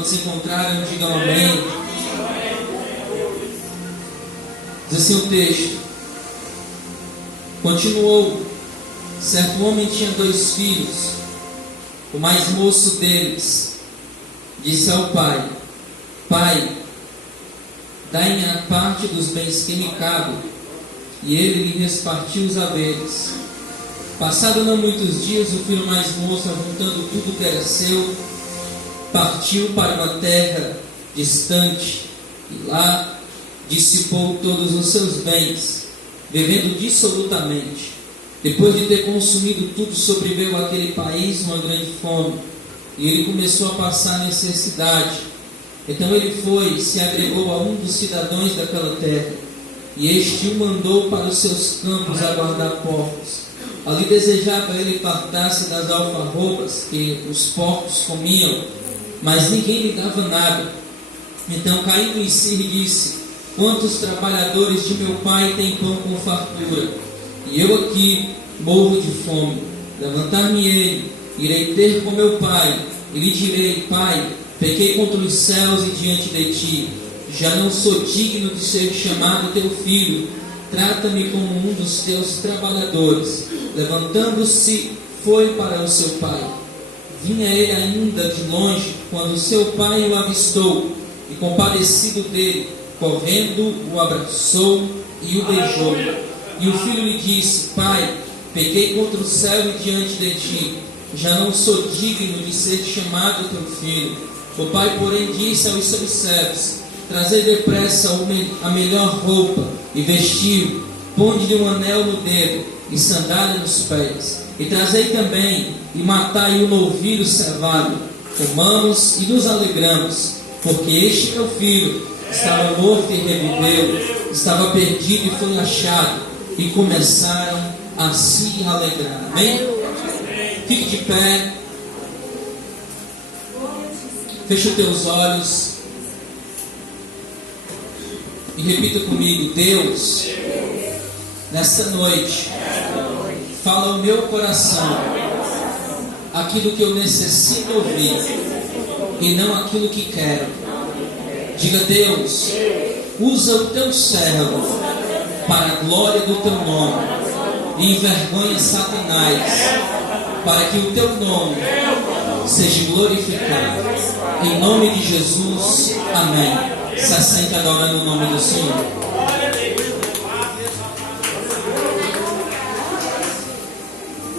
Quando se encontrarem, digam amém. Diz assim o texto: continuou: certo homem tinha 2 filhos. O mais moço deles disse ao pai: Pai, dai-me a parte dos bens que me cabem. E ele lhe repartiu os haveres. Passado não muitos dias, o filho mais moço, juntando tudo que era seu, partiu para uma terra distante e lá dissipou todos os seus bens, vivendo dissolutamente. Depois de ter consumido tudo, sobreveio àquele país uma grande fome, e ele começou a passar necessidade. Então ele foi e se agregou a um dos cidadãos daquela terra, e este o mandou para os seus campos a guardar porcos. Ali desejava ele fartar-se das alfarrobas que os porcos comiam, mas ninguém lhe dava nada. Então, caindo em si, disse: quantos trabalhadores de meu pai têm pão com fartura, e eu aqui morro de fome. Levantar-me-ei, irei ter com meu pai, e lhe direi: Pai, pequei contra os céus e diante de ti, já não sou digno de ser chamado teu filho, trata-me como um dos teus trabalhadores. Levantando-se, foi para o seu pai. Vinha ele ainda de longe, quando seu pai o avistou, e compadecido dele, correndo, o abraçou e o beijou. E o filho lhe disse: Pai, pequei contra o céu e diante de ti, já não sou digno de ser chamado teu filho. O pai, porém, disse aos seus servos: trazei depressa a melhor roupa e vestiu, ponde-lhe um anel no dedo e sandália nos pés, e trazei também e matai o novilho cevado. Comamos e nos alegramos, porque este meu filho estava morto e reviveu, estava perdido e foi achado. E começaram a se alegrar. Amém? Fique de pé. Feche os teus olhos e repita comigo: Deus, nesta noite, fala ao meu coração aquilo que eu necessito ouvir e não aquilo que quero. Diga: Deus, usa o teu servo para a glória do teu nome e envergonha Satanás, para que o teu nome seja glorificado. Em nome de Jesus, amém. Se assente adorando o nome do Senhor.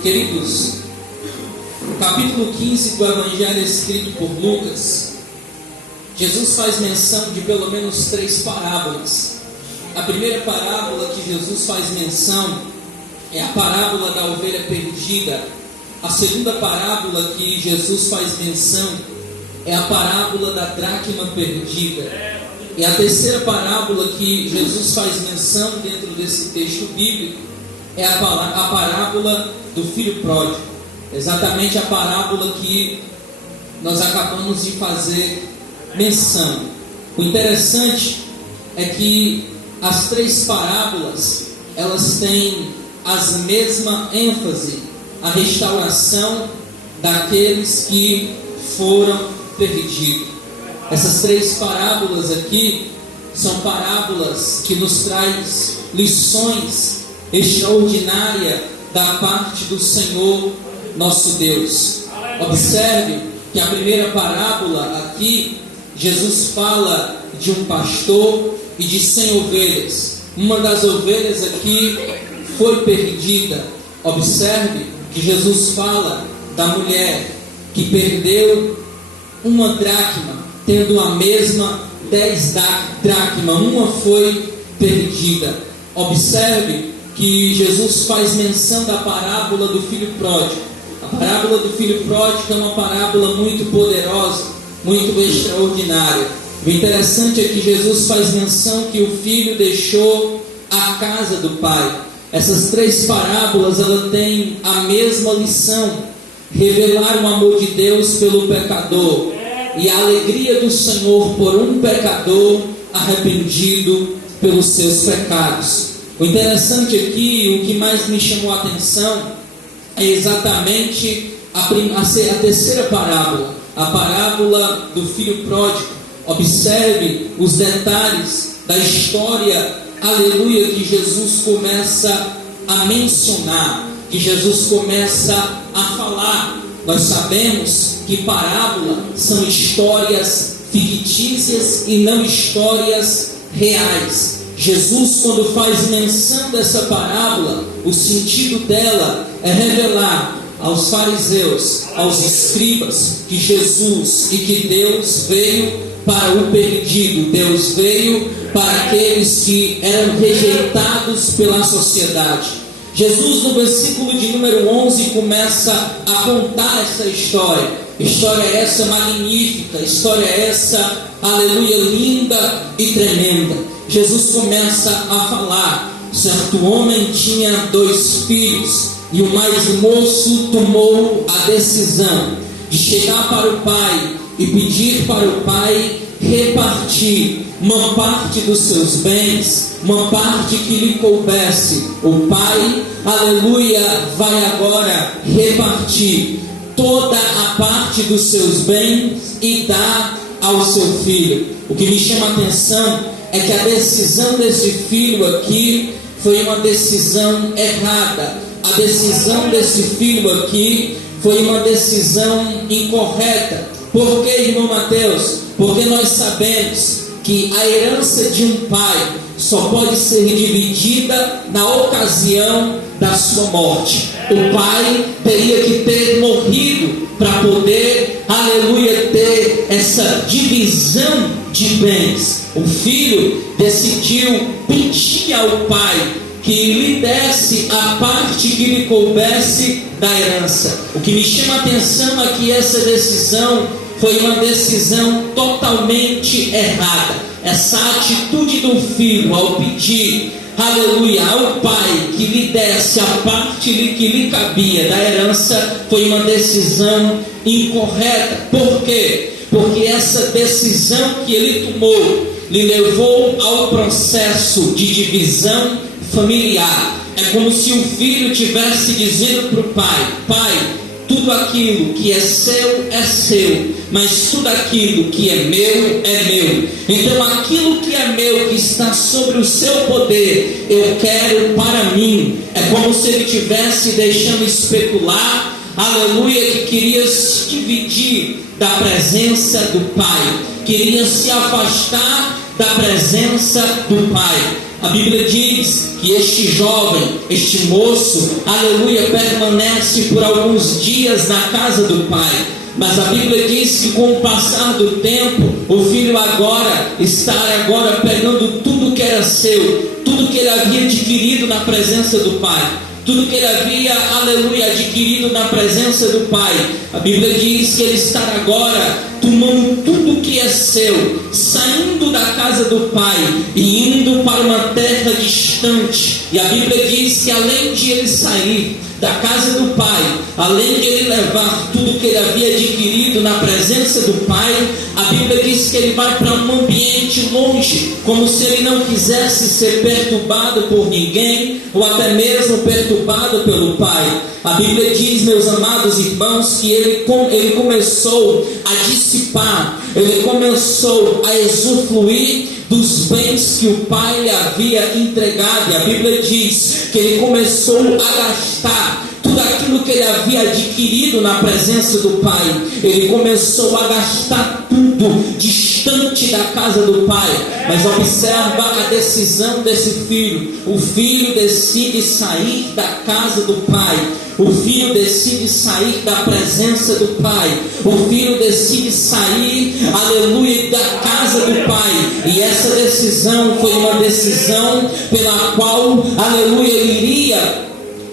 Queridos, no capítulo 15 do Evangelho escrito por Lucas, Jesus faz menção de pelo menos 3 parábolas. A primeira parábola que Jesus faz menção é a parábola da ovelha perdida. A segunda parábola que Jesus faz menção é a parábola da dracma perdida. E a terceira parábola que Jesus faz menção dentro desse texto bíblico é a parábola do filho pródigo. Exatamente a parábola que nós acabamos de fazer menção. O interessante é que as 3 parábolas, elas têm as mesma ênfase: a restauração daqueles que foram perdidos. Essas 3 parábolas aqui são parábolas que nos traz lições extraordinárias da parte do Senhor nosso Deus. Observe que a primeira parábola aqui, Jesus fala de um pastor e de 100 ovelhas. Uma das ovelhas aqui foi perdida. Observe que Jesus fala da mulher que perdeu uma dracma, tendo a mesma 10 dracmas, uma foi perdida. Observe que Jesus faz menção da parábola do filho pródigo. A parábola do filho pródigo é uma parábola muito poderosa, muito extraordinária. O interessante é que Jesus faz menção que o filho deixou a casa do pai. Essas 3 parábolas, ela tem a mesma lição: revelar o amor de Deus pelo pecador e a alegria do Senhor por um pecador arrependido pelos seus pecados. O interessante aqui, o que mais me chamou a atenção, é exatamente a terceira parábola. a parábola do filho pródigo. Observe os detalhes da história, aleluia, que Jesus começa a mencionar, que Jesus começa a falar. Nós sabemos que parábola são histórias fictícias e não histórias reais. Jesus, quando faz menção dessa parábola, o sentido dela é revelar aos fariseus, aos escribas, que Jesus e que Deus veio para o perdido, Deus veio para aqueles que eram rejeitados pela sociedade. Jesus, no versículo de número 11, começa a contar essa história. História essa magnífica, história essa, aleluia, linda e tremenda. Jesus começa a falar: certo homem tinha 2 filhos, e o mais moço tomou a decisão de chegar para o pai e pedir para o pai repartir uma parte dos seus bens, uma parte que lhe coubesse. O pai, aleluia, vai agora repartir toda a parte dos seus bens e dá ao seu filho. O que me chama a atenção é que a decisão desse filho aqui foi uma decisão errada. A decisão desse filho aqui foi uma decisão incorreta. Por que, irmão Mateus? Porque nós sabemos que a herança de um pai só pode ser dividida na ocasião da sua morte. O pai teria que ter morrido para poder, aleluia, ter essa divisão de bens. O filho decidiu pedir ao pai que lhe desse a parte que lhe coubesse da herança. O que me chama a atenção é que essa decisão foi uma decisão totalmente errada. Essa atitude do filho ao pedir, aleluia, ao pai que lhe desse a parte que lhe cabia da herança foi uma decisão incorreta. Por quê? Porque essa decisão que ele tomou lhe levou ao processo de divisão familiar. É como se o filho tivesse dizendo para o pai: pai, tudo aquilo que é seu, mas tudo aquilo que é meu. Então aquilo que é meu, que está sobre o seu poder, eu quero para mim. É como se ele estivesse deixando especular, aleluia, que queria se dividir da presença do pai, queria se afastar da presença do pai. A Bíblia diz que este jovem, este moço, aleluia, permanece por alguns dias na casa do pai. Mas a Bíblia diz que com o passar do tempo, o filho está pegando tudo que era seu, tudo que ele havia adquirido na presença do pai, tudo que ele havia, aleluia, adquirido na presença do pai. A Bíblia diz que ele está agora tomando tudo que é seu, saindo da casa do pai e indo para uma terra distante. E a Bíblia diz que além de ele sair da casa do pai, além de ele levar tudo que ele havia adquirido na presença do pai, a Bíblia diz que ele vai para um ambiente longe, como se ele não quisesse ser perturbado por ninguém, ou até mesmo perturbado pelo pai. A Bíblia diz, meus amados irmãos, que ele começou a dissipar, ele começou a usufruir dos bens que o pai lhe havia entregado. E a Bíblia diz que ele começou a gastar tudo aquilo que ele havia adquirido na presença do pai. Ele começou a gastar tudo distante da casa do pai. Mas observa a decisão desse filho. O filho decide sair da casa do pai. O filho decide sair da presença do pai. O filho decide sair, aleluia, da casa do pai. E essa decisão foi uma decisão pela qual, aleluia, ele iria,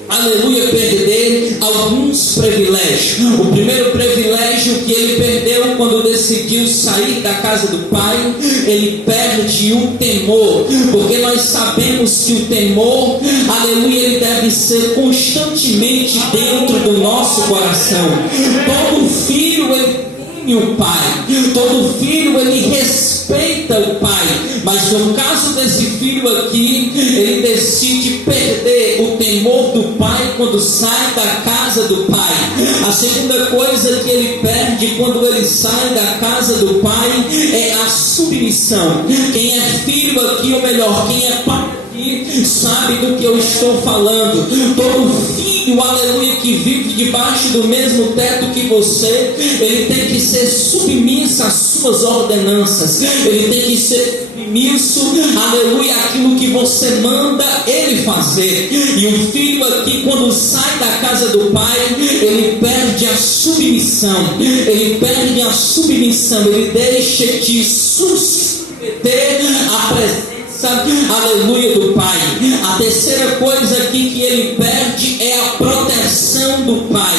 aleluia, perder alguns privilégios. O primeiro privilégio que ele perdeu quando decidiu sair da casa do pai, ele perde o temor, porque nós sabemos que o temor, aleluia, ele deve ser constantemente dentro do nosso coração. Todo filho, ele o pai, todo filho ele respeita o pai, mas no caso desse filho aqui, ele decide perder o temor do pai quando sai da casa do pai. A segunda coisa que ele perde quando ele sai da casa do pai é a submissão. Quem é filho aqui, ou melhor, quem é pai aqui, sabe do que eu estou falando. Todo filho, aleluia, que vive debaixo do mesmo teto que você, ele tem que ser submisso às suas ordenanças, ele tem que ser submisso, aleluia, aquilo que você manda ele fazer. E o filho aqui, quando sai da casa do pai, ele perde a submissão, ele deixa de submeter a presença, aleluia, do pai. A terceira coisa aqui que ele perde é a proteção do pai.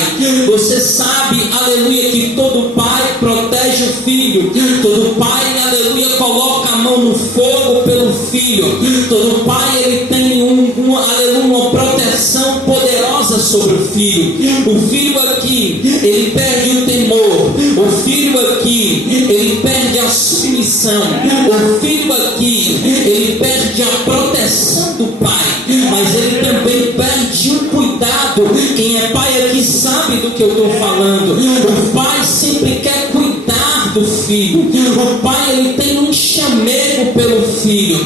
Você sabe, aleluia, que todo pai protege o filho, todo pai, aleluia, coloca a mão no fogo pelo filho, todo pai, ele tem aleluia, uma proteção poderosa sobre o filho. O filho aqui, ele perde o temor, o filho aqui, ele perde a submissão, o filho aqui, ele perde a proteção do pai, mas ele também perde o cuidado. Quem é pai aqui sabe do que eu estou falando. O pai sempre quer cuidar do filho, o pai, ele tem um chamego pelo filho.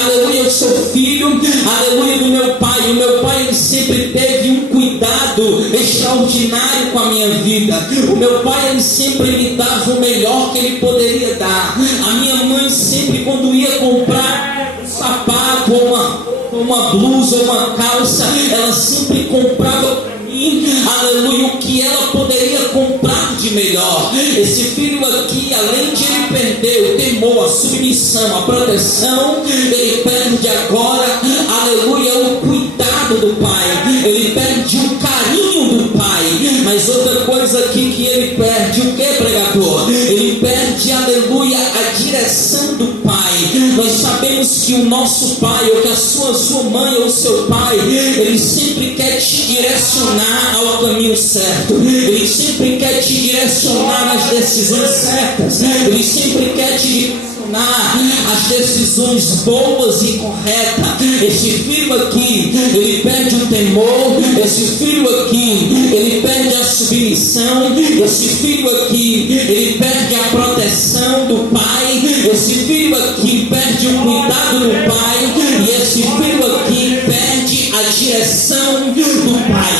Aleluia, eu sou filho, aleluia, do meu pai. O meu pai, ele sempre teve um cuidado extraordinário com a minha vida. O meu pai, ele sempre me dava o melhor que ele poderia dar. A minha mãe sempre, quando ia comprar um sapato, ou uma blusa, ou uma calça, ela sempre comprava para mim, aleluia, o que ela poderia comprar de melhor. Esse filho aqui, além de ele perder o temor, a submissão, a proteção, ele perde agora, aleluia, o cuidado do pai, ele perde o carinho do pai. Mas outra coisa aqui que ele perde, o que, pregador? Ele perde, aleluia, a direção do pai. Nós sabemos que o nosso pai, ou que a sua mãe ou o seu pai, ele sempre quer te direcionar ao caminho certo, ele sempre quer te direcionar nas decisões certas, ele sempre quer te direcionar às decisões boas e corretas. Esse filho aqui, ele perde o temor, esse filho aqui, ele perde a submissão, esse filho aqui, ele perde a proteção do pai, esse filho aqui perde o cuidado do pai, e esse filho aqui perde a direção do pai.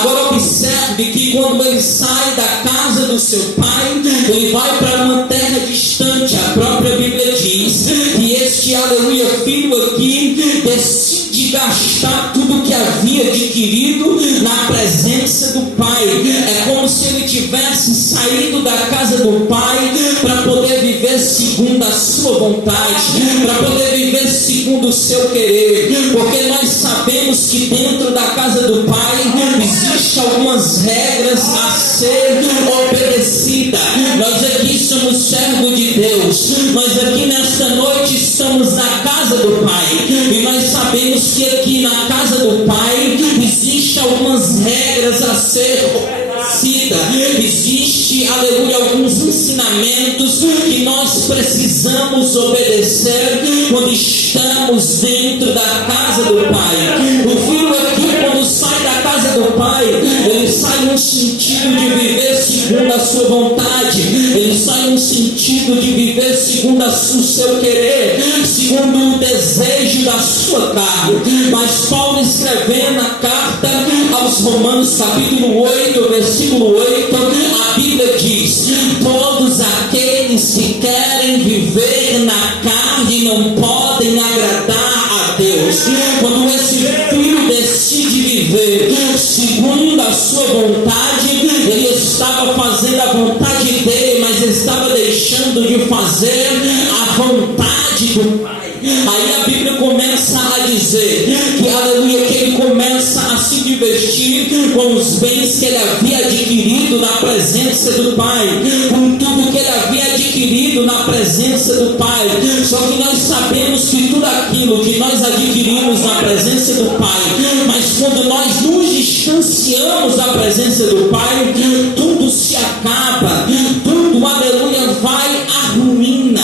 Agora observe que quando ele sai da casa do seu pai, ele vai para uma terra distante. A própria Bíblia diz que este, aleluia, filho aqui decide gastar tudo que havia adquirido na presença do pai. É como se ele tivesse saído da casa do pai para poder viver segundo a sua vontade, para poder viver segundo o seu querer, porque nós sabemos que dentro da casa do pai existem algumas regras a ser obedecida. Nós aqui somos servos de Deus, nós aqui nesta noite estamos na casa do pai, e nós sabemos que aqui na casa do pai existem algumas regras a ser obedecidas. Existe, aleluia, alguns ensinamentos que nós precisamos obedecer quando estamos dentro da casa do pai. O filho aqui, quando sai da casa do pai, ele sai no sentido de viver segundo a sua vontade, ele sai no sentido de viver segundo o seu querer, segundo o desejo da sua carne. Mas Paulo, escrevendo a carta aos Romanos, capítulo 8, versículo 8, a Bíblia diz: todos aqueles que querem viver na carne não podem agradar a Deus. Quando esse filho decide viver segundo a sua vontade, ele estava fazendo a vontade dele, mas estava deixando de fazer a vontade do Pai. Aí a Bíblia começa a dizer que, aleluia, que ele começa a se divertir com os bens que ele havia adquirido na presença do Pai, com tudo que ele havia adquirido na presença do Pai. Só que nós sabemos que tudo aquilo que nós adquirimos na presença do Pai, mas quando nós nos distanciamos da presença do Pai, tudo se acaba, tudo, aleluia, vai à ruína,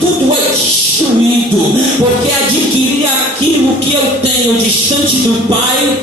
tudo é destruído, porque adquirir aquilo que eu tenho distante do Pai,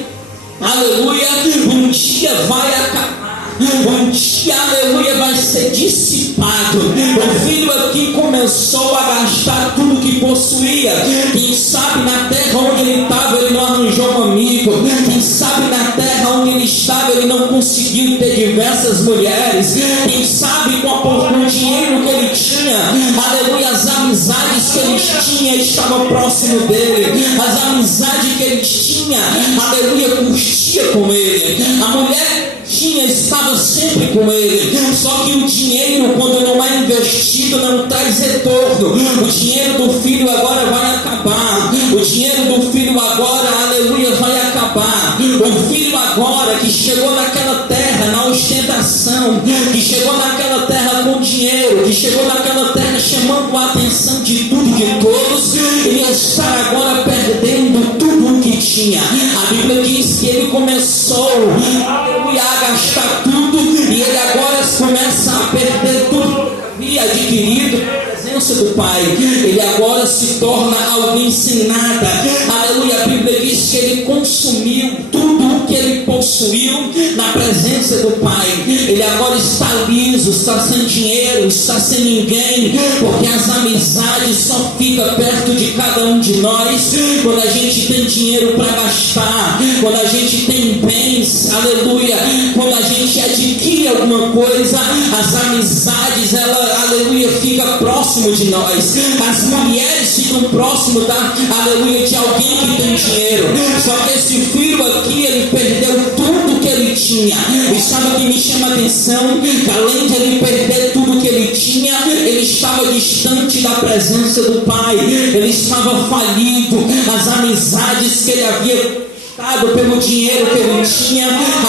aleluia, um dia vai acabar. um dia, aleluia, vai ser dissipado. O filho aqui começou a gastar tudo que possuía. Quem sabe na terra onde ele estava ele não arranjou um amigo. Quem sabe na terra onde ele estava ele não conseguiu ter diversas mulheres. Quem sabe com o dinheiro que ele tinha, aleluia, as amizades que ele tinha estavam próximo dele. As amizades que ele tinha, aleluia, curtia com ele. A mulher estava sempre com ele. Só que o dinheiro, quando não é investido, não traz retorno. O dinheiro do filho agora vai acabar. O dinheiro do filho agora, aleluia, vai acabar. O filho agora que chegou naquela terra na ostentação, que chegou naquela terra com dinheiro, que chegou naquela terra chamando a atenção de tudo e de todos, ele está agora perdendo tudo o que tinha. A Bíblia diz que ele começou, aleluia, a gastar tudo, e ele agora começa a perder tudo que havia adquirido na presença do Pai. Ele agora se torna alguém sem nada. Aleluia, a Bíblia diz que ele consumiu tudo o que ele possuiu na presença do Pai. Ele agora está liso, está sem dinheiro, está sem ninguém, porque as amizades só ficam perto de cada um de nós quando a gente tem dinheiro para gastar, quando a gente tem bens, aleluia, quando a gente adquire alguma coisa, as amizades, ela, aleluia, fica próximo de nós. As mulheres ficam próximo aleluia, de alguém que tem dinheiro. Só que esse filho aqui, ele perdeu tudo que ele tinha. E sabe o que me chama a atenção? Que além de ele perder tudo que ele tinha, ele estava distante da presença do Pai. Ele estava falido. As amizades que ele havia pelo dinheiro que ele tinha,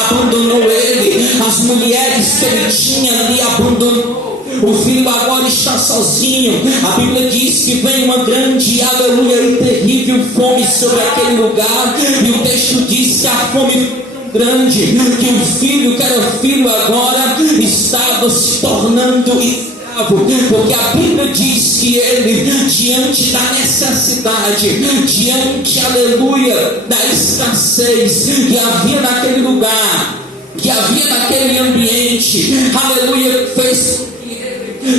abandonou ele. As mulheres que ele tinha ali abandonou. O filho agora está sozinho. A Bíblia diz que vem uma grande, aleluia, e terrível fome sobre aquele lugar. E o texto diz que a fome foi tão grande que o filho, que era filho agora, estava se tornando escravo. Porque a Bíblia diz que ele, diante da necessidade, diante, aleluia, da escassez que havia naquele lugar, que havia naquele ambiente, aleluia, fez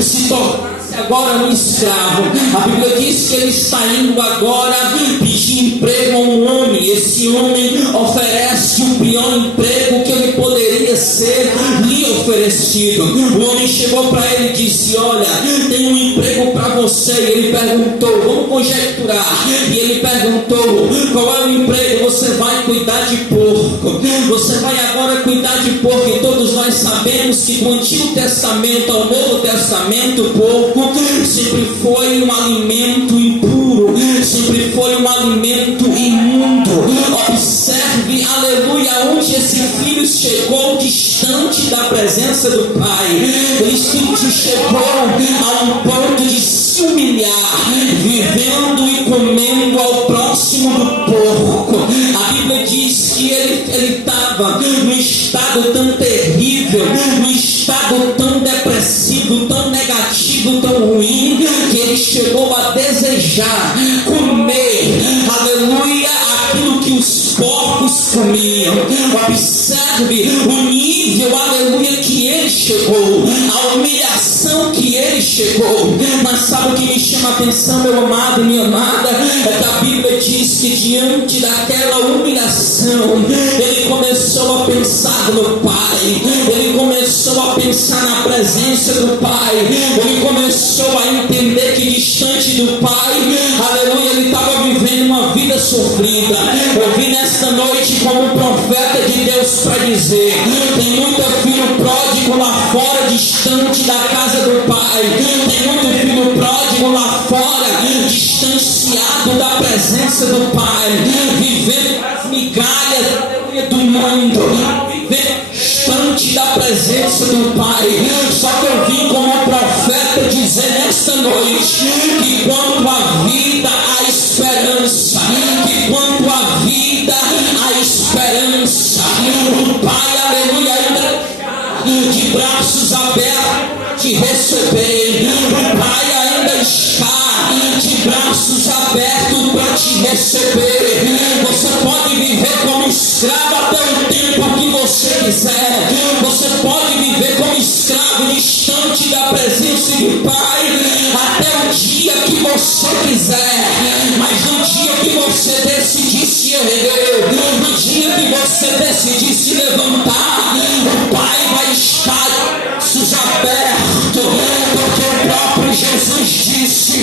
se tornasse agora um escravo. A Bíblia diz que ele está indo agora pedir emprego a um homem. Esse homem oferece o pior emprego que ele poderia ser lhe oferecido. O homem chegou para ele e disse: olha, tem um emprego para você. E ele perguntou, vamos conjecturar, e ele perguntou: qual é o emprego? Você vai cuidar de porco. Você vai agora cuidar de porco. E todos nós sabemos que do Antigo Testamento ao Novo Testamento, o porco sempre foi um alimento impuro, sempre foi um alimento imundo. Observe, aleluia, onde esse filho chegou distante da presença do Pai. Ele chegou a um ponto de se humilhar, vivendo e comendo ao próximo do porco. A Bíblia diz que ele estava num estado tão terrível, num estado tão depressivo, tão negativo, tão ruim, que ele chegou a desejar comer, aleluia, aquilo que os porcos comiam. Observe o nível, aleluia, que ele chegou, a humilhação que ele chegou. Mas sabe o que me chama a atenção, meu amado, minha amada? É que a Bíblia diz que diante daquela humilhação, ele começou a pensar no Pai, ele começou a pensar na presença do Pai, ele começou a entender que distante do Pai, aleluia, ele estava vivendo uma vida sofrida. Eu vim nesta noite como profeta de Deus para dizer: tem muito filho pródigo lá fora, distante da casa do Pai. Tem muito filho pródigo lá fora, distanciado da presença do Pai, vivendo as migalhas, aleluia, do mundo, vivendo distante da presença do Pai. Só que eu vim como profeta dizer nesta noite que quanto à vida há esperança, que quanto à vida há esperança. O Pai, aleluia, ainda de braços abertos te receber. O Pai ainda está de braços abertos para te receber. Você pode viver como escravo até o tempo que você quiser. Você pode erguer, no dia que você decidir se levantar, o Pai vai estar de braços abertos, porque o próprio Jesus disse: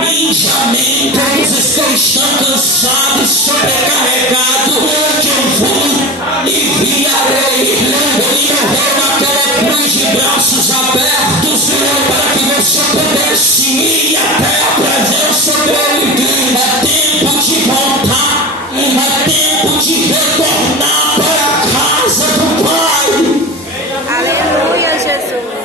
vinde a mim todos os que estão cansados, sobrecarregados, que eu vos aliviarei. Ele morreu naquela cruz de braços abertos para que você pudesse ir até a presença dele. É tempo de voltar, é tempo de retornar para a casa do Pai. Aleluia, Jesus.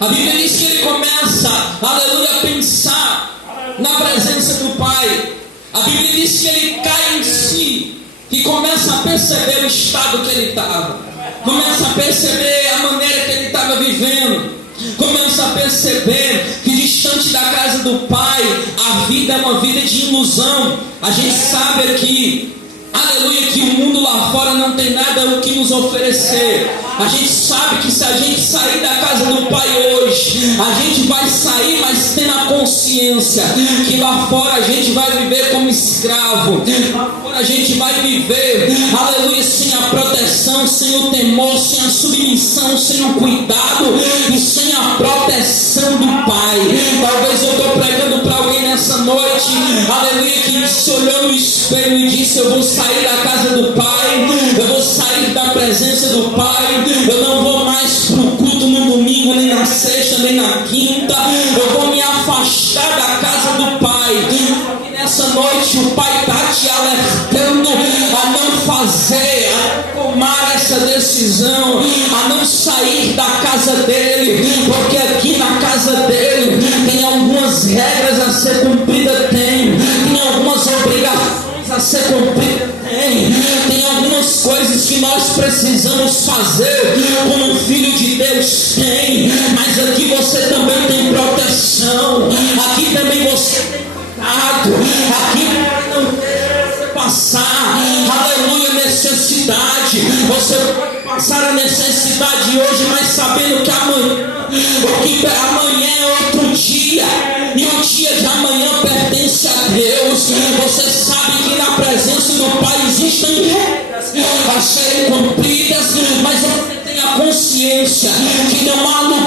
A Bíblia diz que ele começa, aleluia, a pensar na presença do Pai. A Bíblia diz que ele cai em si e começa a perceber o estado que ele estava, começa a perceber a maneira que ele estava vivendo, começa a perceber que distante da casa do Pai a vida é uma vida de ilusão. A gente sabe aqui, aleluia, que o mundo lá fora não tem nada o que nos oferecer. A gente sabe que se a gente sair da casa do Pai hoje, a gente vai sair, mas tendo a consciência que lá fora a gente vai viver como escravo. Lá fora a gente vai viver, aleluia, sem a proteção, sem o temor, sem a submissão, sem o cuidado e sem a proteção do Pai. Talvez eu estou pregando para alguém nessa noite, aleluia, que se olhou no espelho e disse: eu vou sair da casa do Pai, eu vou sair da presença do Pai, eu não vou mais para o culto no domingo, nem na sexta, nem na quinta, eu vou me afastar da casa do Pai. E nessa noite o Pai está te alertando a não fazer, a tomar essa decisão, a não sair da casa dele, porque aqui na casa dele tem algumas regras a ser cumpridas, tem algumas obrigações a ser cumpridas, tem algumas coisas que nós precisamos fazer como filho de Deus, tem, mas aqui você também tem proteção, aqui também você tem cuidado, aqui não deixa você passar, aleluia, necessidade. Você pode passar a necessidade hoje, mas sabendo que amanhã é outro dia, e o dia de amanhã pertence a Deus. Você sabe que na presença do Pai existem regras a serem cumpridas, mas você tem a consciência que não há lugar